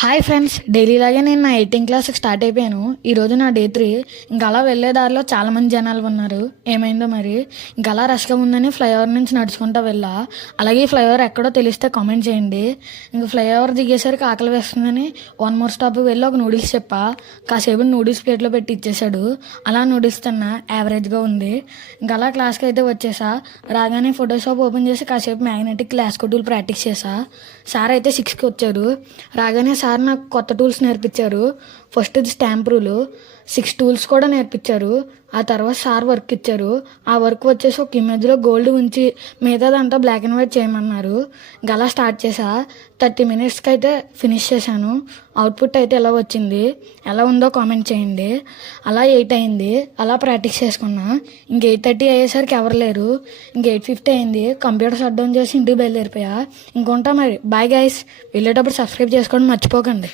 Hi friends, డైలీలాగే నేను నా 18 క్లాస్కి స్టార్ట్ అయిపోయాను. ఈరోజు నా డే 3. ఇంకా అలా వెళ్ళే దారిలో చాలామంది జనాలు ఉన్నారు. ఏమైందో మరి ఇంకా అలా రష్గా ఉందని ఫ్లైఓవర్ నుంచి నడుచుకుంటూ వెళ్ళా. అలాగే ఈ ఫ్లైఓవర్ ఎక్కడో తెలిస్తే కామెంట్ చేయండి. ఇంక ఫ్లైఓవర్ దిగేసరికి ఆకలి వేస్తుందని 1 మోర్ స్టాప్కి వెళ్ళి ఒక నూడిల్స్ చెప్పా. కాసేపు నూడిల్స్ ప్లేట్లో పెట్టి ఇచ్చేసాడు. అలా నూడిల్స్ తిన్నా, యావరేజ్గా ఉంది. ఇంకా అలా క్లాస్కి అయితే వచ్చేసా. రాగానే ఫోటోషాప్ ఓపెన్ చేసి కాసేపు మ్యాగ్నెటిక్ క్లాస్ టూల్ ప్రాక్టీస్ చేసా. సార్ అయితే 6కి వచ్చారు. రాగానే సార్ నాకు కొత్త టూల్స్ నేర్పించారు. ఫస్ట్ ఇది స్టాంప్ రూలు, 6 టూల్స్ కూడా నేర్పించారు. ఆ తర్వాత సార్ వర్క్ ఇచ్చారు. ఆ వర్క్ వచ్చేసి ఒక ఇమేజ్లో గోల్డ్ ఉంచి మిగతాదంతా బ్లాక్ అండ్ వైట్ చేయమన్నారు. ఇంకా అలా స్టార్ట్ చేసా. 30 మినిట్స్కి అయితే ఫినిష్ చేశాను. అవుట్పుట్ అయితే ఎలా వచ్చింది, ఎలా ఉందో కామెంట్ చేయండి. అలా 8 అయింది. అలా ప్రాక్టీస్ చేసుకున్నా. ఇంక 8:30 అయ్యేసరికి ఎవరు లేరు. ఇంక 8:50 అయింది. కంప్యూటర్ షట్ డౌన్ చేసి ఇంటికి బయలుదేరిపోయా. ఇంకొంటా మరి. Bye guys. వెళ్ళేటప్పుడు సబ్స్క్రైబ్ చేసుకోవడం మర్చిపోకండి.